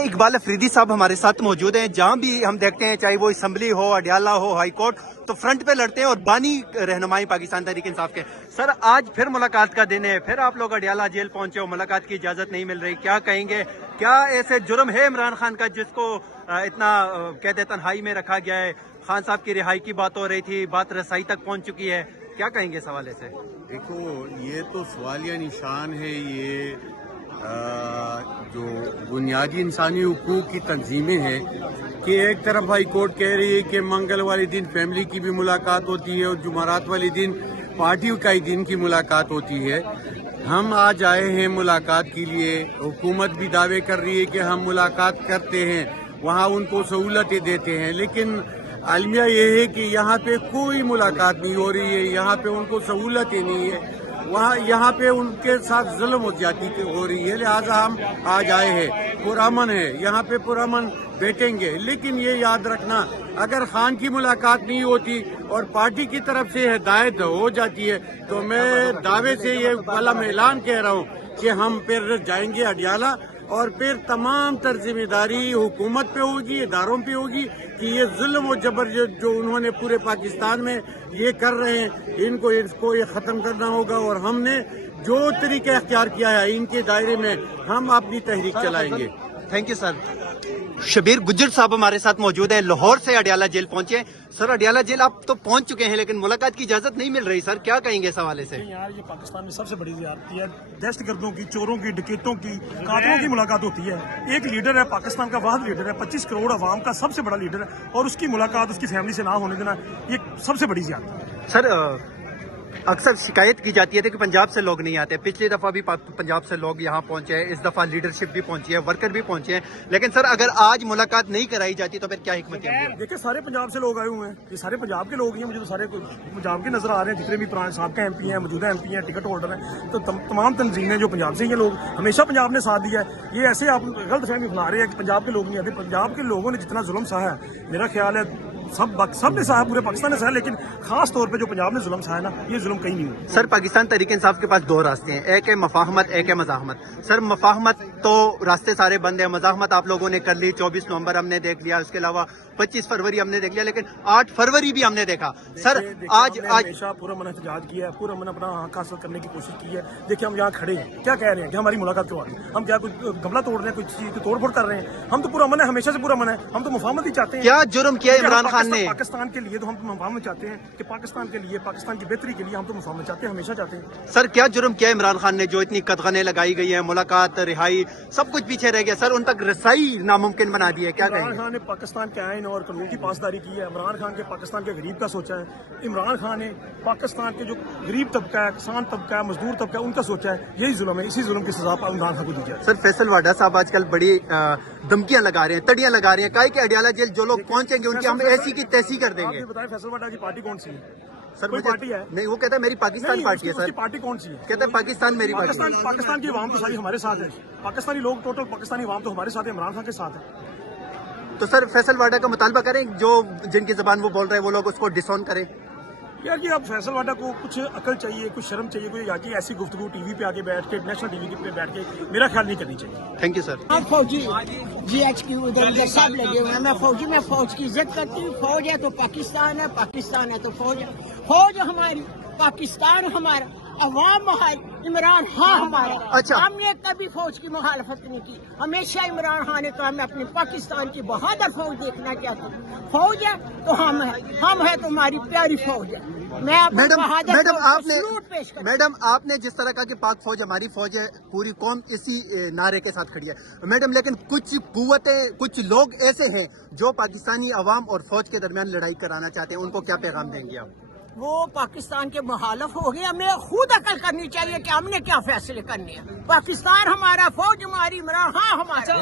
इकबाल अफरीदी साहब हमारे साथ मौजूद हैं। जहां भी हम देखते हैं, चाहे वो असम्बली हो, अडियाला हो, हाई कोर्ट, तो फ्रंट पे लड़ते हैं और बानी रहनुमाई पाकिस्तान तहरीक इंसाफ के। सर, आज फिर मुलाकात का दिन है, फिर आप लोग अडियाला जेल पहुंचे हो, मुलाकात की इजाजत नहीं मिल रही, क्या कहेंगे? क्या ऐसे जुर्म है इमरान खान का जिसको इतना कहते तन्हाई में रखा गया है? खान साहब की रिहाई की बात हो रही थी, बात रसाई तक पहुंच चुकी है, क्या कहेंगे इस हवाले से? देखो, ये तो सवालिया निशान है। ये जो बुनियादी इंसानी हुकूक की तंजीमें हैं कि एक तरफ हाई कोर्ट कह रही है कि मंगल वाले दिन फैमिली की भी मुलाकात होती है और जुमेरात वाले दिन पार्टी कायदीन की मुलाकात होती है। हम आज आए हैं मुलाकात के लिए। हुकूमत भी दावे कर रही है कि हम मुलाकात करते हैं, वहाँ उनको सहूलतें देते हैं, लेकिन अलमिया ये है कि यहाँ पे कोई मुलाकात नहीं हो रही है, यहाँ पे उनको सहूलतें नहीं है, वहाँ यहाँ पे उनके साथ जुल्म हो जाती हो रही है। लिहाजा हम आज आए हैं, पुरअमन है, यहाँ पे पुरअमन बैठेंगे। लेकिन ये याद रखना, अगर खान की मुलाकात नहीं होती और पार्टी की तरफ से हिदायत हो जाती है तो मैं दावे से ये कलम ऐलान कह रहा हूँ कि हम फिर जाएंगे अडियाला और फिर तमाम तर जिम्मेदारी हुकूमत पे होगी, इदारों पे होगी कि ये जुल्म और जबर जो उन्होंने पूरे पाकिस्तान में ये कर रहे हैं, इसको ये ख़त्म करना होगा। और हमने जो तरीका इख्तियार किया है, इनके दायरे में हम अपनी तहरीक चलाएंगे। Thank you sir. Shabbir Gujjar साहब हमारे साथ मौजूद हैं, लाहौर से अडियाला जेल पहुंचे। सर, अडियाला जेल आप तो पहुंच चुके हैं, लेकिन मुलाकात की इजाजत नहीं मिल रही। सर, क्या कहेंगे इस हवाले से? यार, ये पाकिस्तान में सबसे बड़ी ज्यादती है। दहशतगर्दों की, चोरों की, डकैतों की, कातलों की मुलाकात होती है। एक लीडर है, पाकिस्तान का वाहिद लीडर है, 25 करोड़ अवाम का सबसे बड़ा लीडर है, और उसकी मुलाकात उसकी फैमिली से ना होने देना, ये सबसे बड़ी ज्यादती है। सर, अक्सर शिकायत की जाती है कि पंजाब से लोग नहीं आते। पिछली दफा भी पंजाब से लोग यहाँ पहुंचे हैं, इस दफा लीडरशिप भी पहुंची है, वर्कर भी पहुंचे हैं, लेकिन सर अगर आज मुलाकात नहीं कराई जाती तो फिर क्या हिकमत है? देखिए, सारे पंजाब से लोग आए हुए हैं, ये सारे पंजाब के लोग ही हैं, मुझे तो सारे पंजाब के नजर आ रहे हैं। जितने भी पुराने साहब MP हैं, मौजूदा MP हैं, टिकट होल्डर हैं, तो तमाम तंजीमें जो पंजाब से ही हैं, लोग हमेशा पंजाब ने साथ दिया है। ये ऐसे आप गलत फहमी फैला रहे हैं कि पंजाब के लोग नहीं आते। पंजाब के लोगों ने जितना जुल्म सहा है, मेरा ख्याल है सब ने सहा, पूरे पाकिस्तान ने सहा, लेकिन खास तौर पे जो पंजाब ने जुल्म सहा ना, ये जुल्म कहीं नहीं हुआ। सर, पाकिस्तान तहरीक इंसाफ के पास दो रास्ते हैं, एक है मफाहमत, एक है मज़ाहमत। सर, मफाहमत तो रास्ते सारे बंद है, मज़ाहमत आप लोगों ने कर ली, 24 नवंबर हमने देख लिया, उसके अलावा 25 फरवरी हमने देख लिया, लेकिन 8 फरवरी भी हमने देखा। सर, आज हमेशा पूरा मन एहतजाज किया है, पूरा मन अपना हक हासिल करने की कोशिश की है। देखिए, हम यहाँ खड़े हैं, क्या कह रहे हैं कि हमारी मुलाकात क्यों आ रही है? हम क्या कोई गमला तोड़ रहे हैं, कोई चीज की तोड़ फोड़ कर रहे हैं? हम तो पूरा मन है, हमेशा से पूरा मन है, हम तो मुफाहमत ही चाहते हैं। क्या जुर्म किया इमरान खान ने? पाकिस्तान के लिए तो हम मुफाहमत चाहते हैं कि पाकिस्तान के लिए, पाकिस्तान की बेहतरी के लिए हम तो मुफाहमत चाहते हैं, हमेशा चाहते हैं। सर, क्या जुर्म किया इमरान खान ने जो इतनी कदगने लगाई गई है, मुलाकात, रिहाई, सब कुछ पीछे रह गया? सर, उन तक रसाई नामुमकिन बना दी है, क्या कहेंगे? इमरान खान ने पाकिस्तान के आइन और कानून की पासदारी की है। इमरान खान के पाकिस्तान के गरीब का सोचा है। इमरान खान ने पाकिस्तान के जो गरीब तबका है, किसान तबका है, मजदूर तबका है, उनका सोचा है। यही जुल्म है, इसी जुल्म की सजा इमरान खान को दी जाए। सर, फैसल वाडा साहब आजकल बड़ी धमकियां लगा रहे हैं, तड़ियां लगा रहे हैं, कहा कि अडियाला जेल जो लोग पहुंचेंगे उनकी हम ऐसी की तैसी कर देंगे। बताएं, फैसल वाडा की पार्टी कौन सी है? सर, कोई पार्टी है? नहीं, वो कहता है मेरी पाकिस्तान पार्टी है। सर, पार्टी कौन सी है? कहता है पाकिस्तान मेरी पार्टी है। पाकिस्तान की आवाम तो सारी हमारे साथ है, पाकिस्तानी लोग, टोटल पाकिस्तानी आवाम तो हमारे साथ है, इमरान खान के साथ है। तो सर, फैसल वाडा का मुतालबा करें, जो जिनकी जबान वो बोल रहे हैं वो लोग उसको डिसऑन करें। यार, कि अब फैसल वाडा को कुछ अकल चाहिए, कुछ शर्म चाहिए, कोई आके ऐसी गुफ्तगू टीवी पे आके बैठ के, नेशनल टीवी पे बैठ के मेरा ख्याल नहीं करनी चाहिए। Thank you sir. फौजी GH की उधर सब लगे हुए हैं। मैं फौज की इज्जत करती हूँ। फौज है तो पाकिस्तान है, पाकिस्तान है तो फौज है। फौज हमारी, पाकिस्तान हमारा, अवाम हमारी, इमरान खान हमारा। अच्छा, हमने कभी फौज की मुखालफत नहीं की, हमेशा इमरान खान ने तो हमें अपने पाकिस्तान की बहादुर फौज देखना चाहते। फौज है तो हम है तो हमारी प्यारी फौज है। मैडम आपने जिस तरह का कि पाक फौज हमारी फौज है, पूरी कौम इसी नारे के साथ खड़ी है मैडम, लेकिन कुछ कुव्वतें, कुछ लोग ऐसे हैं जो पाकिस्तानी अवाम और फौज के दरमियान लड़ाई कराना चाहते हैं, उनको क्या पैगाम देंगे आप? वो पाकिस्तान के मुखालफ हो गए। हमें खुद अकल करनी चाहिए कि हमने क्या फैसले करने हैं। पाकिस्तान हमारा, फौज हमारी, इमरान खान हमारा।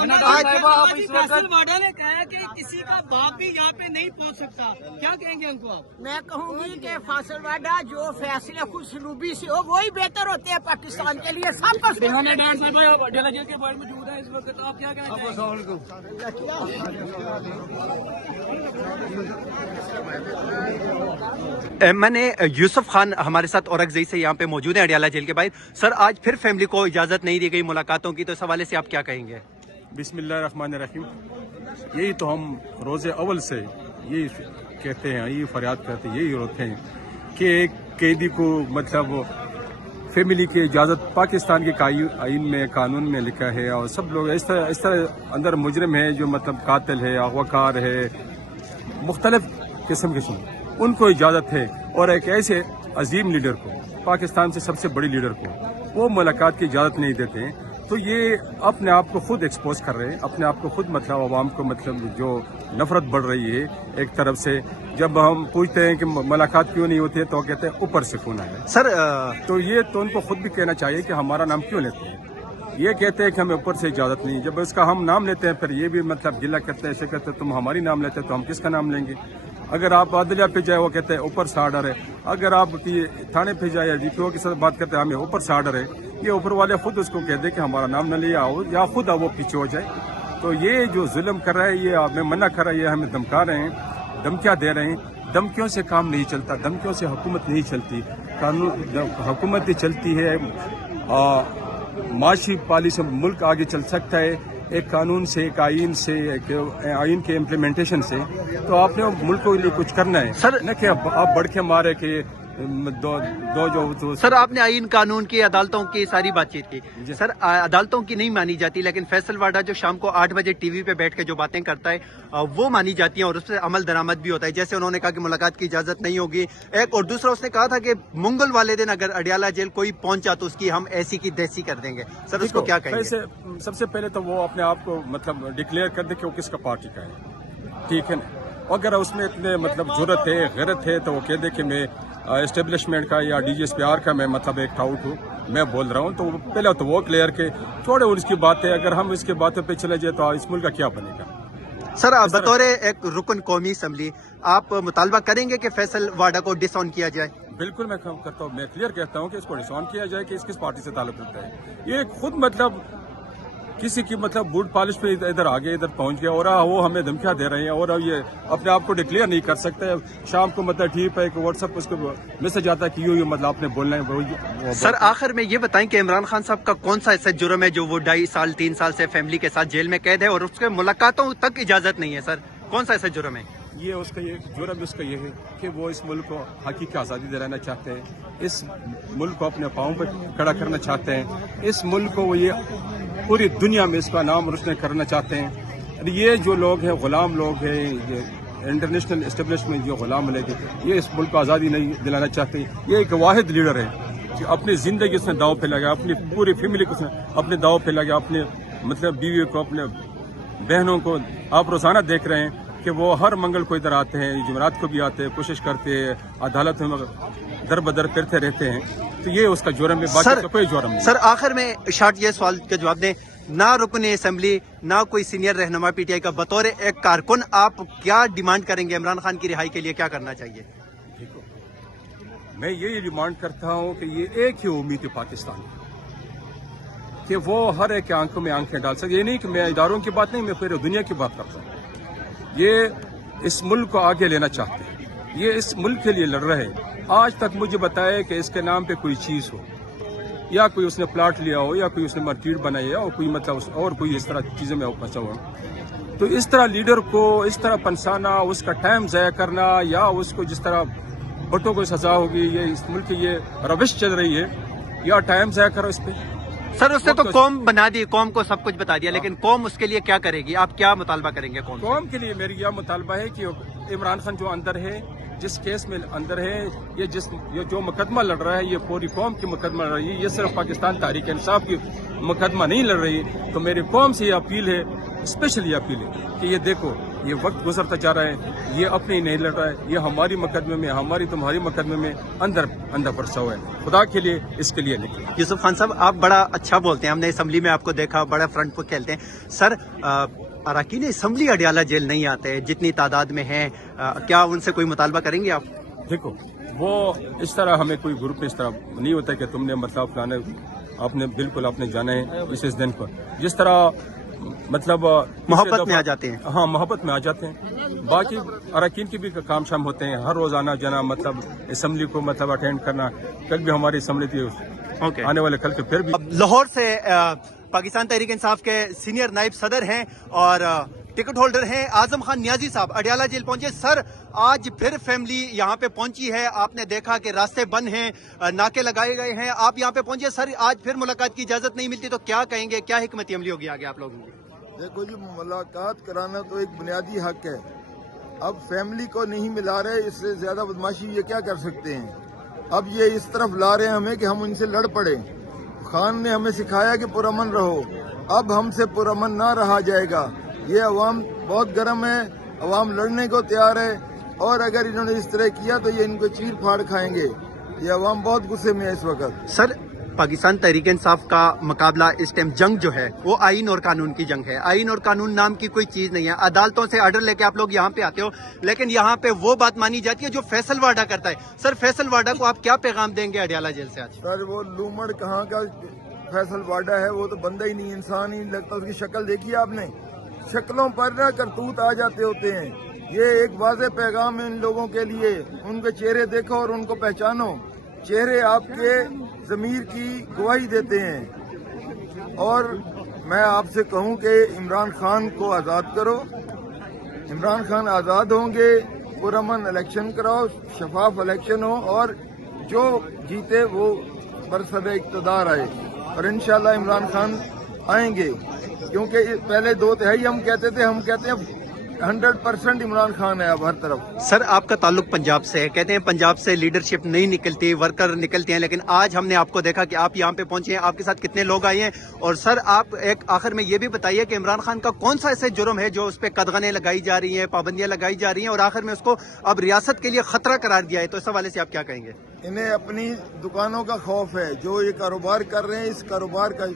फैसल वाडा ने कहा कि किसी का बाप भी यहाँ पे नहीं पहुँच सकता, क्या कहेंगे उनको आप? मैं कहूँगी कि फैसल वाडा जो फैसले खुद सलूबी से हो वही बेहतर होते हैं पाकिस्तान के लिए। सब कुछ अडियाला जेल के बारे में मौजूद है इस वक्त, आप क्या कहना चाहेंगे? मैंने यूसुफ खान हमारे साथ औरंगजेब से यहाँ पे मौजूद है अडियाला जेल के बाहर। सर, आज फिर फैमिली को इजाजत नहीं दी गई मुलाकातों की, तो इस हवाले से आप क्या कहेंगे? बिस्मिल्लाहिर्रहमानिर्रहीम। यही तो हम रोज़े अव्वल से यही कहते हैं, यही फरियाद करते हैं, यही रोते हैं कि एक कैदी को मतलब फैमिली की इजाज़त पाकिस्तान के आइन में कानून में लिखा है, और सब लोग इस तरह अंदर मुजरिम है जो मतलब कातिल है, अगवाकार है, मुख्तलिफ किस्म उनको इजाज़त है। और एक ऐसे अजीम लीडर को, पाकिस्तान से सबसे बड़ी लीडर को वो मुलाकात की इजाज़त नहीं देते हैं। तो ये अपने आप को खुद एक्सपोज कर रहे हैं, अपने आप को खुद मतलब आवाम को मतलब जो नफरत बढ़ रही है एक तरफ से। जब हम पूछते हैं कि मुलाकात क्यों नहीं होती है तो कहते हैं ऊपर से फोन आया। सर तो ये तो उनको खुद भी कहना चाहिए कि हमारा नाम क्यों लेते हैं। ये कहते हैं कि हमें ऊपर से इजाज़त नहीं, जब उसका हम नाम लेते हैं फिर ये भी मतलब गिला करते हैं, ऐसे कहते हैं तुम हमारी नाम लेते हैं तो हम किसका नाम लेंगे। अगर आप अदलिया पे जाए वो कहते हैं ऊपर से आर्डर है, अगर आप थाने पे जाए या डीपीओ के साथ बात करते हैं हमें ऊपर से आर्डर है। ये ऊपर वाले खुद उसको कह दे कि हमारा नाम न लिया हो या खुद वो पीछे हो जाए। तो ये जो जुल्म कर रहा है, ये हमें मना कर रहा है, ये हमें धमका रहे हैं, धमकियाँ दे रहे हैं। धमकियों से काम नहीं चलता, धमकियों से हुकूमत नहीं चलती, कानून हुकूमत चलती है। माशी पॉलिसी से मुल्क आगे चल सकता है एक कानून से, एक आइन से, एक आइन के इम्प्लीमेंटेशन से। तो आपने मुल्क को लिए कुछ करना है सर, न कि आप बढ़ के मारे कि दो जो तो सर आपने आइन कानून की अदालतों की सारी बातचीत की। सर अदालतों की नहीं मानी जाती, लेकिन फैसल वाडा जो शाम को 8 बजे टीवी पे बैठ के जो बातें करता है वो मानी जाती हैं और उस पर अमल दरामद भी होता है। जैसे उन्होंने कहा कि मुलाकात की इजाजत नहीं होगी एक, और दूसरा उसने कहा था कि मंगल वाले दिन अगर अडियाला जेल कोई पहुंचा तो उसकी हम ऐसी की देसी कर देंगे। सर उसको क्या कहेंगे? सबसे पहले तो वो अपने आप को मतलब डिक्लेयर कर दे कि वो किसका पार्टी का है, ठीक है ना। अगर उसमें इतने मतलब जुर्रत है, गैरत है, तो वो कह दे कि मैं एस्टेब्लिशमेंट का या DGSPR का मैं मतलब एक टाउट हूँ, मैं बोल रहा हूँ। तो पहले तो वो क्लियर के छोड़े उसकी बातें। अगर हम इसके बातों पे चले जाए तो इस मुल्क का क्या बनेगा। सर आप बतौर एक रुकन कौमी असम्बली आप मुतालबा करेंगे कि फैसल वाडा को डिसऑन किया जाए? बिल्कुल मैं काम करता हूँ, मैं क्लियर कहता हूँ कि इसको डिसऑन किया जाए कि इस किस पार्टी से ताल्लुक रखता है। ये खुद मतलब किसी की मतलब बूट पॉलिश पे इधर आगे इधर पहुंच गया और वो हमें धमकियां दे रहे हैं और ये अपने आप को डिक्लेयर नहीं कर सकते। शाम को मतलब ठीक है कि व्हाट्सएप उसको मैसेज आता है कि यूँ मतलब आपने बोलना है। सर आखिर में ये बताएं कि इमरान खान साहब का कौन सा ऐसा जुर्म है जो वो 2.5 साल 3 साल से फैमिली के साथ जेल में कैद है और उसके मुलाकातों तक इजाजत नहीं है? सर कौन सा ऐसा जुर्म है? ये उसका ये जुर्म उसका ये है कि वो इस मुल्क को हकीकी आज़ादी दिलाना चाहते हैं, इस मुल्क को अपने पाँव पर खड़ा करना चाहते हैं, इस मुल्क को वो ये पूरी दुनिया में इसका नाम रोशन करना चाहते हैं। ये जो लोग हैं गुलाम लोग हैं, ये इंटरनेशनल एस्टेब्लिशमेंट जो गुलाम लोग हैं, ये इस मुल्क को आज़ादी नहीं दिलाना चाहते। ये एक वाहिद लीडर है कि अपनी ज़िंदगी उसने दाव पे लगाया, अपनी पूरी फैमिली को उसने अपने दाव पे लगाया, अपने मतलब बीवी को, अपने बहनों को। आप रोज़ाना देख रहे हैं कि वो हर मंगल को इधर आते हैं, जुमेरात को भी आते हैं, कोशिश करते हैं, अदालत में दर बदर करते रहते हैं। तो ये उसका जुर्म है, बाकी तो कोई जुर्म नहीं। सर आखिर में शार्ट ये सवाल का जवाब दें, ना रुकन असेंबली ना कोई सीनियर रहनुमा PTI का, बतौर एक कारकुन आप क्या डिमांड करेंगे? इमरान खान की रिहाई के लिए क्या करना चाहिए? देखो, मैं यही डिमांड करता हूँ कि ये एक ही उम्मीद है पाकिस्तान कि वो हर एक आंखों में आंखें डाल सके। ये नहीं कि मैं इदारों की बात नहीं, मैं पूरी दुनिया की बात करता हूँ। ये इस मुल्क को आगे लेना चाहते हैं, ये इस मुल्क के लिए लड़ रहे हैं। आज तक मुझे बताया कि इसके नाम पे कोई चीज़ हो, या कोई उसने प्लाट लिया हो, या कोई उसने मस्जिद बनाई हो, कोई मतलब और कोई इस तरह चीज़ों में फंसा हो। तो इस तरह लीडर को इस तरह पंसाना, उसका टाइम ज़ाया करना, या उसको जिस तरह भुट्टो को सजा होगी, ये इस मुल्क की ये रविश चल रही है, या टाइम ज़ाया करो इस पर। सर उसने तो कौम बना दी, कौम को सब कुछ बता दिया, लेकिन कौम उसके लिए क्या करेगी? आप क्या मुतालबा करेंगे कौम के लिए? मेरी यह मुतालबा है कि इमरान खान जो अंदर है, जिस केस में अंदर है, ये जो मुकदमा लड़ रहा है, ये पूरी कौम की मुकदमा लड़ रही है, ये सिर्फ पाकिस्तान तहरीक इंसाफ की मुकदमा नहीं लड़ रही। तो मेरी कौम से ये अपील है, स्पेशली अपील है कि ये देखो, ये वक्त गुजरता जा रहा है, ये अपने नहीं लड़ रहा है, ये हमारी मुकदमे में, हमारी तुम्हारी मुकदमे में अंदर फंसा हुआ है। खुदा के लिए इसके लिए निकले। यूसुफ खान साहब आप बड़ा अच्छा बोलते हैं, हमने असम्बली में आपको देखा, बड़ा फ्रंट पर खेलते हैं। सर अरकान असम्बली अडियाला जेल नहीं आते जितनी तादाद में हैं, क्या उनसे कोई मुतालबा करेंगे आप? देखो, वो इस तरह हमें कोई ग्रुप में इस तरह नहीं होता कि तुमने मतलब फलाने आपने बिल्कुल आपने जाना है इस दिन पर, जिस तरह मतलब मोहब्बत में आ जाते हैं। हाँ, मोहब्बत में आ जाते हैं। बाकी अरकान की भी काम शाम होते हैं, हर रोज आना जाना, मतलब असम्बली को मतलब अटेंड करना। कल भी हमारी असम्बली थी, आने वाले कल के फिर भी। लाहौर से पाकिस्तान तहरीक इंसाफ के सीनियर नायब सदर हैं और टिकट होल्डर हैं आजम खान नियाजी साहब अडियाला जेल पहुंचे। सर, आज फिर फैमिली यहाँ पे पहुंची है, आपने देखा कि रास्ते बंद हैं, नाके लगाए गए हैं, आप यहाँ पे पहुंचे। सर, आज फिर मुलाकात की इजाजत नहीं मिलती तो क्या कहेंगे, क्या हिकमत अमली होगी आगे आप लोगों की? देखो जी, मुलाकात कराना तो एक बुनियादी हक है। अब फैमिली को नहीं मिला रहे, इससे ज्यादा बदमाशी ये क्या कर सकते हैं। अब ये इस तरफ ला रहे हैं हमें कि हम उनसे लड़ पड़े। खान ने हमें सिखाया कि पुरअमन रहो, अब हमसे पुरअमन ना रहा जाएगा। ये अवाम बहुत गर्म है, अवाम लड़ने को तैयार है, और अगर इन्होंने इस तरह किया तो ये इनको चीर फाड़ खाएंगे। ये अवाम बहुत गुस्से में है इस वक्त। सर, पाकिस्तान तहरीक इंसाफ का मुकाबला इस टाइम जंग जो है वो आइन और कानून की जंग है। आइन और कानून नाम की कोई चीज नहीं है। अदालतों से आर्डर लेके आप लोग यहाँ पे आते हो, लेकिन यहाँ पे वो बात मानी जाती है जो फैसल वाडा करता है। सर, फैसल वाडा को आप क्या पैगाम देंगे अडियाला जेल से आज? सर, वो लूमड़ कहाँ का फैसल वाडा है, वो तो बंदा ही नहीं, इंसान ही लगता। उसकी शक्ल देखी आपने? शक्लों पर ना करतूत आ जाते होते हैं। ये एक वाज़ेह पैगाम है इन लोगों के लिए। उनके चेहरे देखो और उनको पहचानो। चेहरे आपके ज़मीर की गवाही देते हैं। और मैं आपसे कहूं कि इमरान खान को आज़ाद करो। इमरान खान आज़ाद होंगे, पुरअमन इलेक्शन कराओ, शफाफ इलेक्शन हो, और जो जीते वो बरसर इक़्तिदार आए। और इंशाल्लाह इमरान खान आएंगे, क्योंकि पहले 2 तिहाई हम कहते हैं 100% इमरान खान है अब हर तरफ। सर, आपका ताल्लुक पंजाब से है, कहते हैं पंजाब से लीडरशिप नहीं निकलती, वर्कर निकलते हैं, लेकिन आज हमने आपको देखा कि आप यहाँ पे पहुंचे हैं, आपके साथ कितने लोग आए हैं। और सर, आप एक आखिर में ये भी बताइए कि इमरान खान का कौन सा ऐसे जुर्म है जो उस पर कदगने लगाई जा रही हैं, पाबंदियां लगाई जा रही हैं, और आखिर में उसको अब रियासत के लिए खतरा करार दिया है, तो इस हवाले से आप क्या कहेंगे? इन्हें अपनी दुकानों का खौफ है, जो ये कारोबार कर रहे हैं इस कारोबार का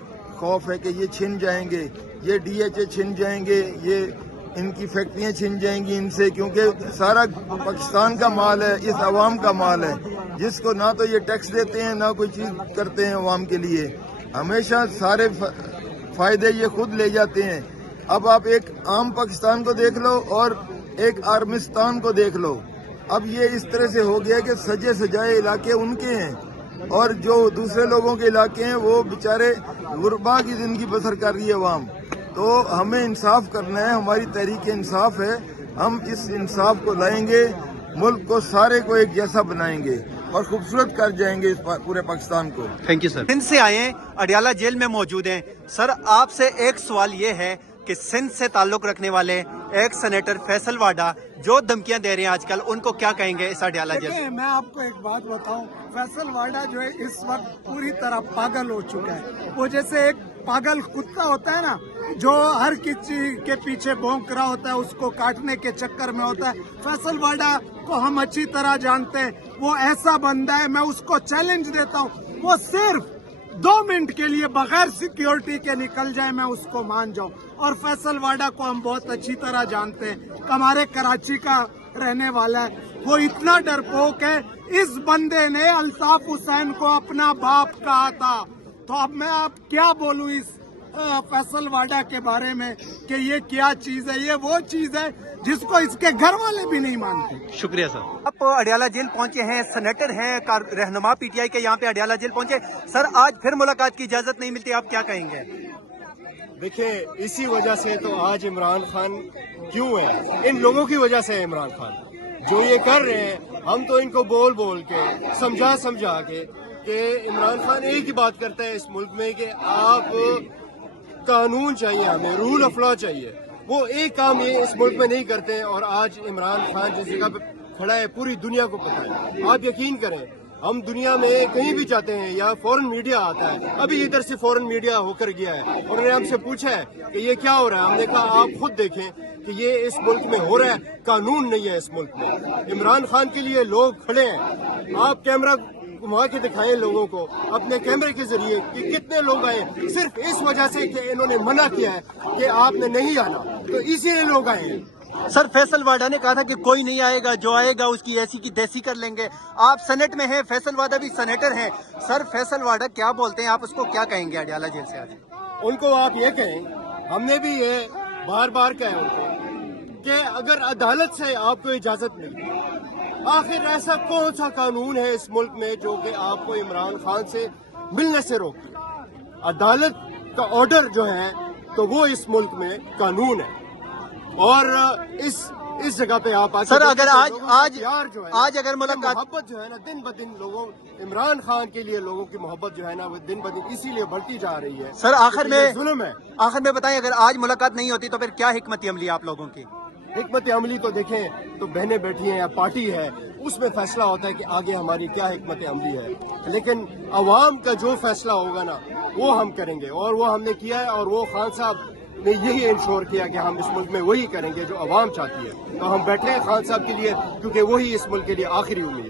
खौफ है कि ये छिन जाएंगे, ये DHA छिन जाएंगे, ये इनकी फैक्ट्रियां छिन जाएंगी इनसे, क्योंकि सारा पाकिस्तान का माल है, इस अवाम का माल है, जिसको ना तो ये टैक्स देते हैं ना कोई चीज करते हैं अवाम के लिए। हमेशा सारे फायदे ये खुद ले जाते हैं। अब आप एक आम पाकिस्तान को देख लो और एक आर्मिस्तान को देख लो। अब ये इस तरह से हो गया कि सजे सजाए इलाके उनके हैं और जो दूसरे लोगों के इलाके हैं वो बेचारे गुरबा की जिंदगी बसर कर रही है अवाम। तो हमें इंसाफ करना है, हमारी तहरीक इंसाफ है। हम इस इंसाफ को लाएंगे, मुल्क को सारे को एक जैसा बनाएंगे और खूबसूरत कर जाएंगे इस पूरे पाकिस्तान को। Thank you sir. सिंध से आए हैं, अडियाला जेल में मौजूद हैं। सर, आपसे एक सवाल ये है कि सिंध से ताल्लुक रखने वाले एक सेनेटर फैसल वाडा जो धमकियां दे रहे हैं आजकल, उनको क्या कहेंगे इस अडियाला जेल? मैं आपको एक बात बताऊं, फैसल वाडा जो है इस वक्त पूरी तरह पागल हो चुका है। वो जैसे एक पागल कुत्ता होता है ना, जो हर किसी के पीछे भौंक रहा होता है, उसको काटने के चक्कर में होता है। फैसल वाडा को हम अच्छी तरह जानते हैं, वो ऐसा बंदा है, मैं उसको चैलेंज देता हूँ, वो सिर्फ 2 मिनट के लिए बगैर सिक्योरिटी के निकल जाए, मैं उसको मान जाऊं। और फैसल वाडा को हम बहुत अच्छी तरह जानते हैं, हमारे कराची का रहने वाला है, वो इतना डरपोक है। इस बंदे ने अल्ताफ हुसैन को अपना बाप कहा था। तो अब मैं आप क्या बोलूं इस फैसल वाडा के बारे में कि ये क्या चीज है? ये वो चीज है जिसको इसके घर वाले भी नहीं मानते। शुक्रिया सर। आप अडियाला जेल पहुंचे हैं, सेनेटर हैं, रहनुमा PTI के यहाँ पे अडियाला जेल पहुंचे। सर, आज फिर मुलाकात की इजाजत नहीं मिलती, आप क्या कहेंगे? देखिए, इसी वजह से तो आज इमरान खान क्यों है, इन लोगों की वजह से है इमरान खान जो ये कर रहे हैं। हम तो इनको बोल बोल के समझा के कि इमरान खान एक ही बात करता है इस मुल्क में कि आप कानून चाहिए, हमें रूल ऑफ लॉ चाहिए। वो एक काम ये इस मुल्क में नहीं करते हैं। और आज इमरान खान जिस जगह पे खड़ा है पूरी दुनिया को पता है। आप यकीन करें, हम दुनिया में कहीं भी जाते हैं या फॉरेन मीडिया आता है, अभी इधर से फॉरेन मीडिया होकर गया है और उन्होंने हमसे पूछा है कि ये क्या हो रहा है। हमने कहा आप खुद देखें कि ये इस मुल्क में हो रहा है, कानून नहीं है इस मुल्क में। इमरान खान के लिए लोग खड़े हैं। आप कैमरा घुमा के दिखाएं लोगों को अपने कैमरे के जरिए कि कितने लोग आए, सिर्फ इस वजह से कि इन्होंने मना किया है कि आपने नहीं आना, तो इसीलिए लोग आए हैं। सर, फैसल वाडा ने कहा था कि कोई नहीं आएगा, जो आएगा उसकी ऐसी की तैसी कर लेंगे। आप सेनेट में हैं, फैसल वाडा भी सेनेटर हैं। सर, फैसल वाडा क्या बोलते हैं, आप उसको क्या कहेंगे अडियाला जेल से आज? उनको आप ये कहें, हमने भी ये बार बार कहा उनको कि अगर अदालत से आपको इजाजत मिलती, आखिर ऐसा कौन सा कानून है इस मुल्क में जो कि आपको इमरान खान से मिलने से रोकती? अदालत کا آرڈر جو ہے تو وہ اس ملک میں قانون ہے. اور اس جگہ پہ آپ سر اگر آج اگر ملاقات محبت جو ہے نا دن بدن لوگوں عمران خان کے لیے لوگوں کی محبت جو ہے نا وہ دن بدن اسی لیے بڑھتی جا رہی ہے. سر آخر میں ظلم ہے. آخر میں بتائیں اگر آج ملاقات نہیں ہوتی تو پھر کیا حکمت عملی ہے آپ لوگوں کی؟ حکمت عملی تو دیکھیں تو بہنیں بیٹھی ہیں یا پارٹی ہے اس میں فیصلہ ہوتا ہے کہ آگے ہماری کیا حکمت عملی ہے. لیکن عوام کا جو فیصلہ ہوگا نا وہ ہم کریں گے اور وہ ہم نے کیا ہے. اور وہ خان صاحب نے یہی انشور کیا کہ ہم اس ملک میں وہی کریں گے جو عوام چاہتی ہے. تو ہم بیٹھے ہیں خان صاحب کے لیے کیونکہ وہی اس ملک کے لیے آخری امید ہے.